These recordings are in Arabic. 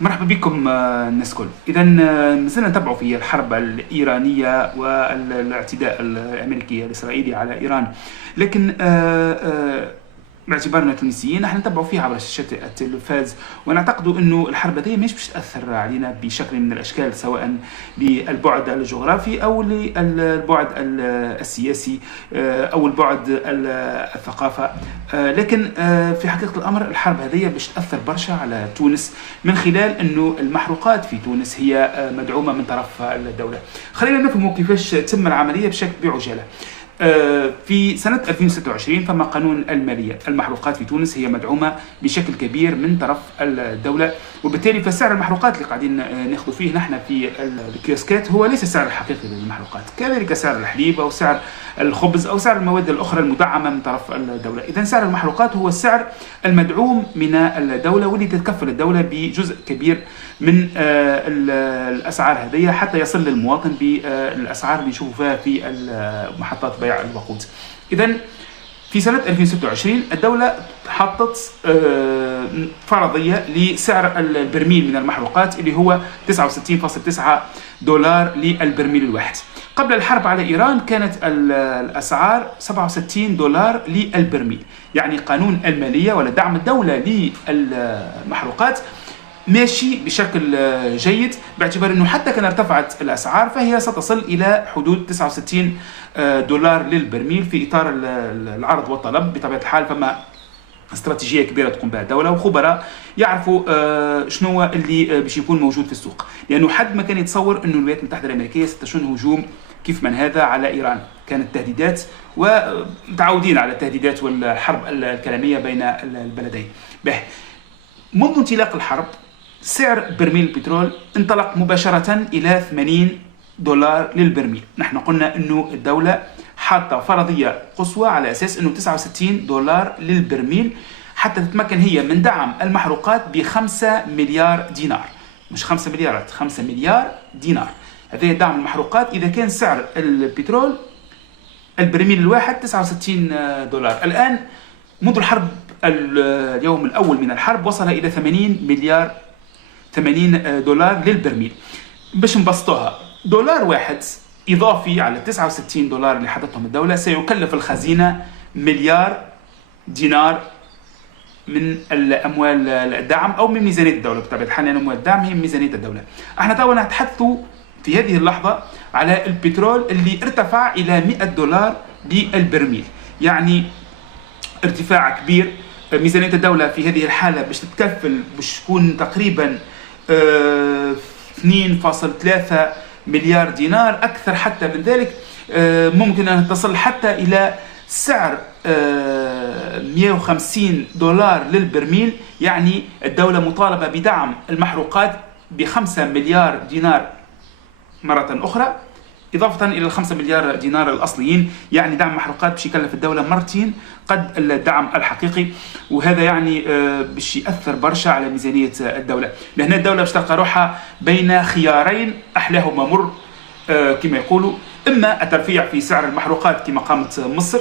مرحبا بكم الناس الكل. إذا ما زلنا نتابع في الحرب الإيرانية والاعتداء الأمريكي الإسرائيلي على إيران، لكن باعتبارنا تونسيين نحن نتابعوا فيها عبر شاشات التلفاز، ونعتقد انه الحرب هذه مش باش تاثر علينا بشكل من الاشكال، سواء للبعد الجغرافي او للبعد السياسي او البعد الثقافه. لكن في حقيقه الامر الحرب هذه باش تاثر برشا على تونس، من خلال انه المحروقات في تونس هي مدعومه من طرف الدوله. خلينا نفهم كيفاش تم العمليه بشكل بعجاله. في سنة 2026 فما قانون المالية، المحروقات في تونس هي مدعومة بشكل كبير من طرف الدولة، وبالتالي فسعر المحروقات اللي قاعدين ناخذ فيه نحن في الكيوسكات هو ليس السعر الحقيقي للمحروقات، كذلك سعر الحليب أو سعر الخبز أو سعر المواد الأخرى المدعمة من طرف الدولة. إذن سعر المحروقات هو السعر المدعوم من الدولة، واللي تتكفل الدولة بجزء كبير من الأسعار هذه حتى يصل للمواطن بالأسعار اللي نشوفها في محطات بيع الوقود. إذن في سنة 2026 الدولة حطت فرضية لسعر البرميل من المحروقات اللي هو 69.9 دولار للبرميل الواحد. قبل الحرب على إيران كانت الأسعار 67 دولار للبرميل. يعني قانون المالية ولا دعم الدولة للمحروقات ماشي بشكل جيد، باعتبار أنه حتى كان ارتفعت الأسعار فهي ستصل إلى حدود 69 دولار للبرميل في إطار العرض والطلب. بطبيعة الحال فما استراتيجية كبيرة تقوم بها الدولة، وخبراء يعرفوا شنو اللي باش يكون موجود في السوق، لأنه حد ما كان يتصور أنه الولايات المتحدة الأمريكية ستشن هجوم كيف من هذا على إيران. كانت تهديدات، ومتعودين على التهديدات والحرب الكلامية بين البلدين. منذ انطلاق الحرب سعر برميل البترول انطلق مباشرة إلى 80 دولار للبرميل. نحن قلنا أنه الدولة حاطة فرضية قصوى على أساس أنه 69 دولار للبرميل حتى تتمكن هي من دعم المحروقات ب5 مليار دينار، مش 5 مليارات، 5 مليار دينار. هذا دعم المحروقات إذا كان سعر البترول البرميل الواحد 69 دولار. الآن منذ الحرب اليوم الأول من الحرب وصل إلى 80 دولار للبرميل. باش نبسطوها، دولار واحد إضافي على 69 دولار اللي حطتهم الدولة سيكلف الخزينة مليار دينار من الأموال الدعم أو من ميزانية الدولة. بطبيعة الحال لأن أموال الدعم هي ميزانية الدولة. احنا توا نتحدث في هذه اللحظة على البترول اللي ارتفع إلى 100 دولار للبرميل، يعني ارتفاع كبير. ميزانية الدولة في هذه الحالة باش تتكفل باش تكون تقريبا 2.3 مليار دينار، أكثر حتى من ذلك. ممكن أن تصل حتى إلى سعر 150 دولار للبرميل. يعني الدولة مطالبة بدعم المحروقات ب5 مليار دينار مرة أخرى، إضافة إلى 5 مليار دينار الأصليين. يعني دعم محروقات باش يكلف الدولة مرتين قد الدعم الحقيقي، وهذا يعني باش يأثر برشا على ميزانية الدولة. لهنا الدولة باش تلقى روحها بين خيارين أحلاهما مر، كما يقولوا، إما الترفيع في سعر المحروقات كما قامت مصر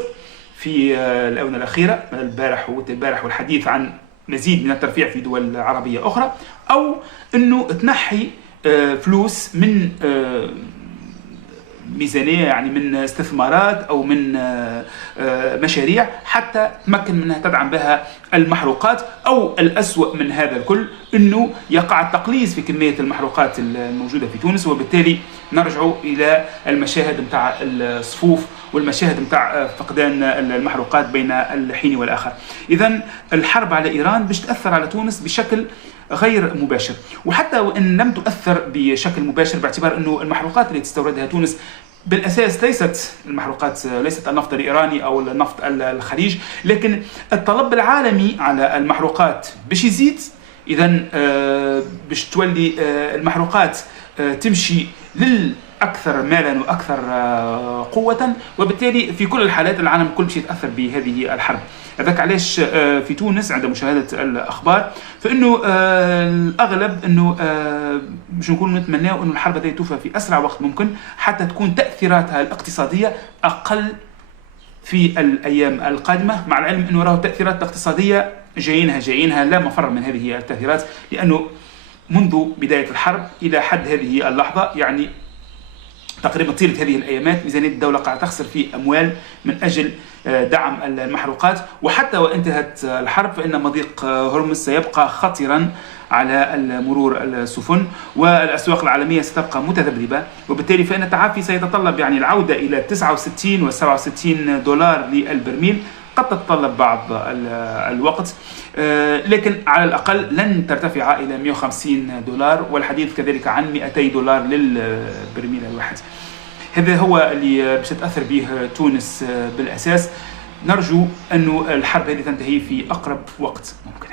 في الآونة الأخيرة، البارح والحديث عن مزيد من الترفيع في دول عربية أخرى، أو أنه تنحي فلوس من ميزانية، يعني من استثمارات أو من مشاريع حتى تمكن منها تدعم بها المحروقات. أو الأسوأ من هذا الكل أنه يقع التقليص في كمية المحروقات الموجودة في تونس، وبالتالي نرجع إلى المشاهد متاع الصفوف والمشاهد متاع فقدان المحروقات بين الحين والآخر. إذن الحرب على إيران باش تأثر على تونس بشكل غير مباشر، وحتى وإن لم تؤثر بشكل مباشر، باعتبار أنه المحروقات اللي تستوردها تونس بالأساس ليست النفط الإيراني أو النفط الخليج، لكن الطلب العالمي على المحروقات باش يزيد. إذن باش تولي المحروقات تمشي للأكثر مالا وأكثر قوة، وبالتالي في كل الحالات العالم كل شيء يتأثر بهذه الحرب. هذاك علاش في تونس عند مشاهدة الأخبار فإنه الأغلب أنه باش نكون نتمناه أنه الحرب هذه توفى في أسرع وقت ممكن، حتى تكون تأثيراتها الاقتصادية أقل في الأيام القادمة، مع العلم أنه راه التأثيرات الاقتصادية جايينها لا مفر من هذه التأثيرات، لأنه منذ بداية الحرب إلى حد هذه اللحظة، يعني تقريبا طيلة هذه الأيامات ميزانية الدولة قاعدة تخسر في أموال من أجل دعم المحروقات. وحتى وانتهت الحرب فإن مضيق هرمز سيبقى خطرا على مرور السفن، والأسواق العالمية ستبقى متذبذبة، وبالتالي فإن التعافي سيتطلب يعني العودة إلى 69 و 67 دولار للبرميل. قد تتطلب بعض الوقت، لكن على الأقل لن ترتفع إلى 150 دولار، والحديث كذلك عن 200 دولار للبرميل الواحد. هذا هو اللي باش تأثر به تونس بالأساس. نرجو أن الحرب هذه تنتهي في أقرب وقت ممكن.